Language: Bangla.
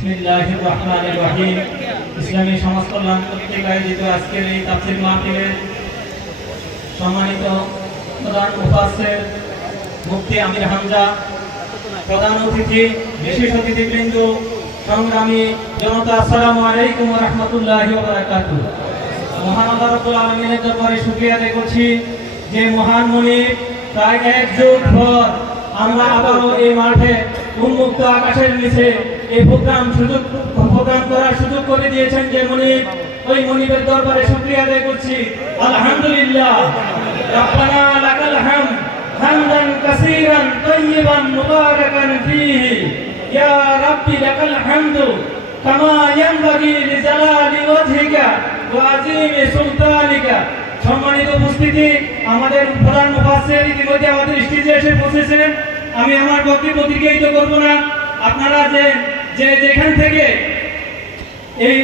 বিসমিল্লাহির রহমানির রহিম। ইসলামী সমাজ কল্যাণ কর্তৃক আয়োজিত আজকের এই তাফসীর মাহফিলের সম্মানিত প্রধান মুফাসসির মুফতি আমির হামজা, প্রধান অতিথি, বিশেষ অতিথিবৃন্দ, সংগ্রামী জনতা, আসসালামু আলাইকুম ওয়া রাহমাতুল্লাহি ওয়া বারাকাতুহু। মহান আল্লাহ রাব্বুল আলামিনের দরবারে শুকরিয়া আদায় করছি যে মহান মুনিব প্রায় এক যুগ পর আমরা আবারও এই মাঠে উন্মুক্ত আকাশের নিচে এই প্রোগ্রাম করার সুযোগ করে দিয়েছেন যে মুনিব, ওই মুনিবের দরবারে শুকরিয়া আদায় করছি। আলহামদুলিল্লাহ, রব্বানা লাকাল হামদ হামদান কাসীরান তাইয়িবান মুবারাকান ফীহি, ইয়া রাব্বি লাকাল হামদু কামা ইয়ানবাগি লিজালালি ওয়াজহিকা ওয়া আযীমি সুলতানিকা। সম্মানিত উপস্থিতি, আমাদের প্রধান মুফাসসির ইতিমধ্যে আমাদের স্টেজে এসে পৌঁছেছেন। আমি আমার বক্তব্য দীর্ঘায়িত করব না। আপনারা যে যেখান থেকে এই